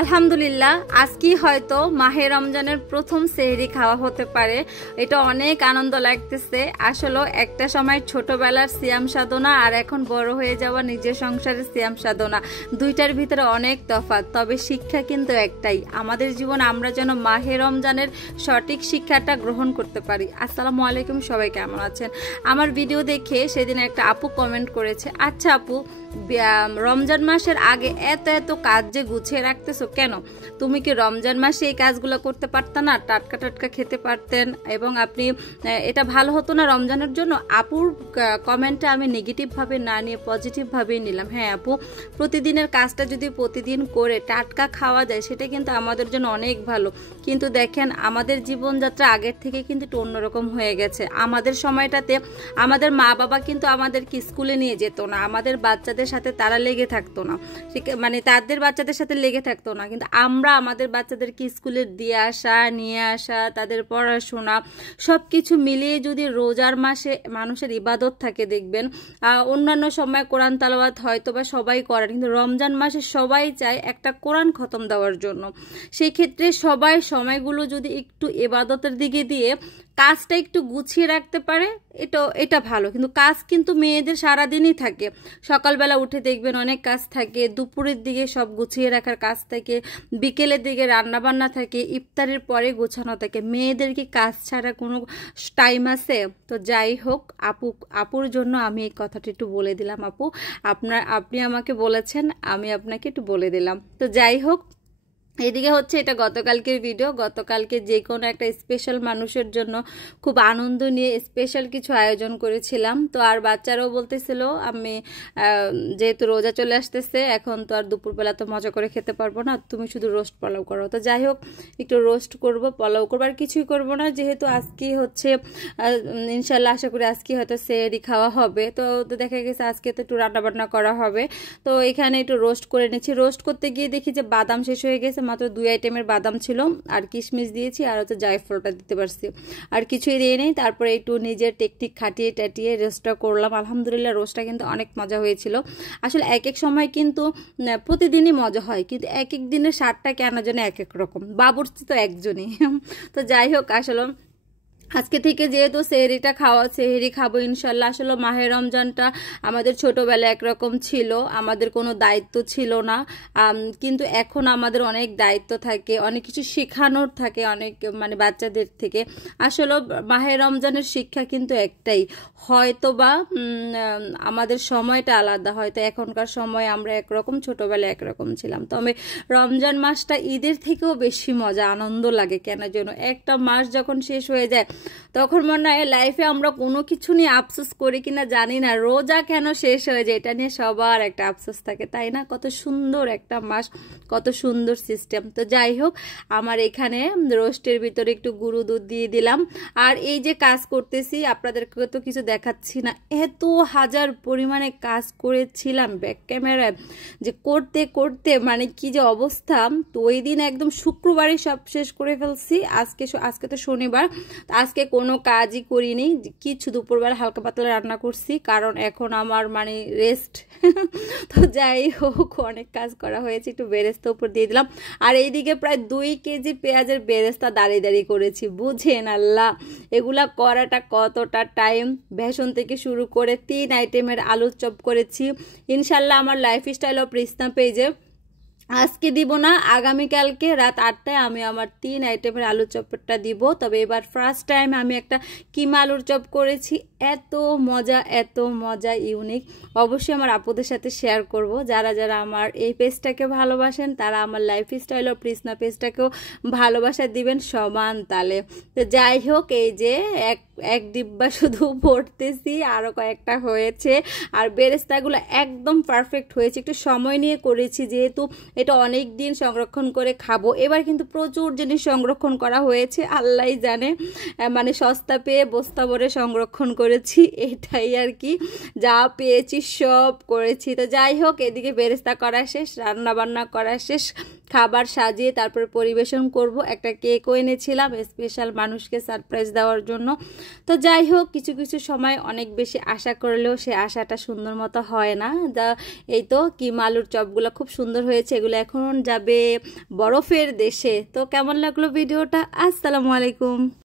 আলহামদুলিল্লাহ আজকে হয়তো মাহে রমজানের প্রথম সেহরি খাওয়া হতে পারে। এটা অনেক আনন্দ লাগতেছে। আসলে একটা সময় ছোটবেলার সিয়াম সাধনা আর এখন বড় হয়ে যাওয়া নিজের সংসারের সিয়াম সাধনা, দুইটার ভিতরে অনেক তফাৎ, তবে শিক্ষা কিন্তু একটাই। আমাদের জীবন আমরা যেন মাহে রমজানের সঠিক শিক্ষাটা গ্রহণ করতে পারি। আসসালামু আলাইকুম, সবাই কেমন আছেন? আমার ভিডিও দেখে সেদিন একটা আপু কমেন্ট করেছে, আচ্ছা আপু, রমজান মাসের আগে এত এত কাজ যে গুছিয়ে রাখতেছো কেন? তুমি কি রমজান মাসে এই কাজগুলো করতে পারতেন না? টাটকা টাটকা খেতে পারতেন এবং আপনি এটা ভালো হতো না রমজানের জন্য? আপুর কমেন্টে আমি নেগেটিভভাবে না নিয়ে পজিটিভভাবেই নিলাম। হ্যাঁ আপু, প্রতিদিনের কাজটা যদি প্রতিদিন করে টাটকা খাওয়া যায় সেটা কিন্তু আমাদের জন্য অনেক ভালো। কিন্তু দেখেন আমাদের জীবনযাত্রা আগের থেকে কিন্তু একটু অন্যরকম হয়ে গেছে। আমাদের সময়টাতে আমাদের মা বাবা কিন্তু আমাদেরকে স্কুলে নিয়ে যেত না, আমাদের বাচ্চাদের সাথে তারা লেগে থাকতো না, মানে তাদের বাচ্চাদের সাথে লেগে থাকতো না, কিন্তু আমরা আমাদের বাচ্চাদেরকে স্কুলে দিয়ে আসা, নিয়ে আসা, তাদের পড়াশোনা সব কিছু মিলিয়ে যদি রোজার মাসে মানুষের ইবাদত থাকে, দেখবেন অন্যান্য সময় কোরআন তালাওয়াত হয়তো বা সবাই করে, কিন্তু রমজান মাসে সবাই চায় একটা কোরআন খতম দেওয়ার জন্য। সেই ক্ষেত্রে সবাই সময়গুলো যদি একটু ইবাদতের দিকে দিয়ে কাজটা একটু গুছিয়ে রাখতে পারে এটা ভালো। কিন্তু কাজ কিন্তু মেয়েদের সারাদিনই থাকে। সকালবেলা উঠে দেখবেন অনেক কাজ থাকে, দুপুরের দিকে সব গুছিয়ে রাখার কাজ থাকে, বিকেলের দিকে রান্নাবান্না থাকে, ইফতারের পরে গোছানো থাকে। মেয়েদের কি কাজ ছাড়া কোনো টাইম আছে? তো যাই হোক, আপুর জন্য আমি এই কথাটা একটু বলে দিলাম। আপু, আপনি আমাকে বলেছেন, আমি আপনাকে একটু বলে দিলাম। তো যাই হোক, এদিকে হচ্ছে এটা গতকালকের ভিডিও। গতকালকে যে কোনো একটা স্পেশাল মানুষের জন্য খুব আনন্দ নিয়ে স্পেশাল কিছু আয়োজন করেছিলাম। তো আর বাচ্চারাও বলতেছিল আমি যেহেতু রোজা চলে আসতেছে, এখন তো আর দুপুরবেলা তো মজা করে খেতে পারবো না, তুমি শুধু রোস্ট পোলাও করো। তো যাই হোক, একটু রোস্ট করব, পোলাও করবো, আর কিছুই করবো না, যেহেতু আজকে হচ্ছে ইনশাল্লাহ আশা করি আজকে হয়তো সেহরি খাওয়া হবে। তো দেখা গেছে আজকে তো একটু রান্নাবান্না করা হবে। তো এখানে একটু রোস্ট করে নিচ্ছি। রোস্ট করতে গিয়ে দেখি যে বাদাম শেষ হয়ে গেছে, মাত্র 2 আইটেমের বাদাম ছিল, আর কিশমিশ দিয়েছি, আর হচ্ছে জায়ফলটা দিতে পারছি, আর কিছুই দিয়ে নেই। তারপরে একটু নিজের টেকনিক খাটিয়ে টাটিয়ে রোস্টটা করলাম। আলহামদুলিল্লাহ রোস্টটা কিন্তু অনেক মজা হয়েছিল। আসলে এক এক সময় কিন্তু প্রতিদিনই মজা হয়, কিন্তু এক এক দিনের স্বাদটা কেন যেন এক এক রকম। বাবুর্চি তো একজনই। তো যাই হোক, আসলে আজকে থেকে যেহেতু সেহরি খাবো ইনশাল্লাহ। আসলে মাহে রমজানটা আমাদের ছোটবেলায় একরকম ছিল, আমাদের কোনো দায়িত্ব ছিল না, কিন্তু এখন আমাদের অনেক দায়িত্ব থাকে, অনেক কিছু শেখানোর থাকে অনেক, মানে বাচ্চাদের থেকে। আসলে মাহে রমজানের শিক্ষা কিন্তু একটাই, হয়তো বা আমাদের সময়টা আলাদা, হয়তো এখনকার সময় আমরা একরকম, ছোটবেলায় একরকম ছিলাম। তবে রমজান মাসটা ঈদের থেকেও বেশি মজা আনন্দ লাগে কেন যেন। একটা মাস যখন শেষ হয়ে যায় তখন মনে হয় লাইফে আমরা কোনো কিছু নিয়ে আফসোস করি কিনা জানি না, রোজা কেন শেষ হয়ে যায় এটা নিয়ে সবার একটা আফসোস থাকে, তাই না? কত সুন্দর একটা মাস, কত সুন্দর সিস্টেম। তো যাই হোক, আমার এখানে রোস্টের ভিতরে একটু গুঁড়ো দুধ দিয়ে দিলাম। আর এই যে কাজ করতেছি, আপনাদেরকে তো কিছু দেখাচ্ছি না, এত হাজার পরিমাণে কাজ করেছিলাম ব্যাক ক্যামেরায়, যে করতে করতে মানে কি যে অবস্থা। তো ওই দিন একদম শুক্রবারই সব শেষ করে ফেলছি। আজকে তো শনিবার, আজকে কোনো কাজই করিনি, কিছু দুপুরবেলা হালকা পাতলা রান্না করছি, কারণ এখন আমার মানে রেস্ট। তো যাই হোক, অনেক কাজ করা হয়েছে, একটু বেরেস্তা উপর দিয়ে দিলাম। আর এইদিকে প্রায় 2 কেজি পেঁয়াজের বেরেস্তা দাঁড়িয়ে দাঁড়িয়ে করেছি, বুঝেন আল্লাহ এগুলা করাটা কতটা টাইম। বেসন থেকে শুরু করে 3 আইটেমের আলুর চপ করেছি। ইনশাল্লাহ আমার লাইফস্টাইল অফ রিসনা পেজে আজকে দিব না, আগামীকালকে রাত 8টায় আমি আমার 3 আইটেমের আলুর চপটা দিব। তবে এবার ফার্স্ট টাইম আমি একটা কিমা আলুর চপ করেছি, এত মজা ইউনিক। অবশ্যই আমার আপুদের সাথে শেয়ার করব। যারা যারা আমার এই পেজটাকে ভালোবাসেন তারা আমার লাইফস্টাইল অফ রিসনা পেজটাকেও ভালোবাসা দিবেন সমান তালে। তো যাই হোক, এই যে এক ডিব্বা শুধু ভরতেছি, আরও কয়েকটা হয়েছে। আর বেরেস্তাগুলো একদম পারফেক্ট হয়েছে, একটু সময় নিয়ে করেছি যেহেতু এটা অনেক দিন সংরক্ষণ করে খাবো। এবার কিন্তু প্রচুর জিনিস সংরক্ষণ করা হয়েছে, আল্লাহই জানে, মানে সস্তা পেয়ে বস্তা ভরে সংরক্ষণ করেছি। করেছি, এটাই আর কি। যা পেয়েছি সব করেছি। তো যাই হোক, এদিকে বেরেস্তা করা শেষ, রান্না বান্না করা শেষ, খাবার সাজিয়ে তারপর পরিবেশন করব। একটা কেকও এনেছিলাম স্পেশাল মানুষকে সারপ্রাইজ দেওয়ার জন্য। তো যাই হোক, কিছু কিছু সময় অনেক বেশি আশা করলেও সে আশাটা সুন্দর মতো হয় না। এই তো কিমা আলুর চপগুলো খুব সুন্দর হয়েছে, এগুলো এখন যাবে বরফের দেশে। তো কেমন লাগলো ভিডিওটা? আসসালামু আলাইকুম।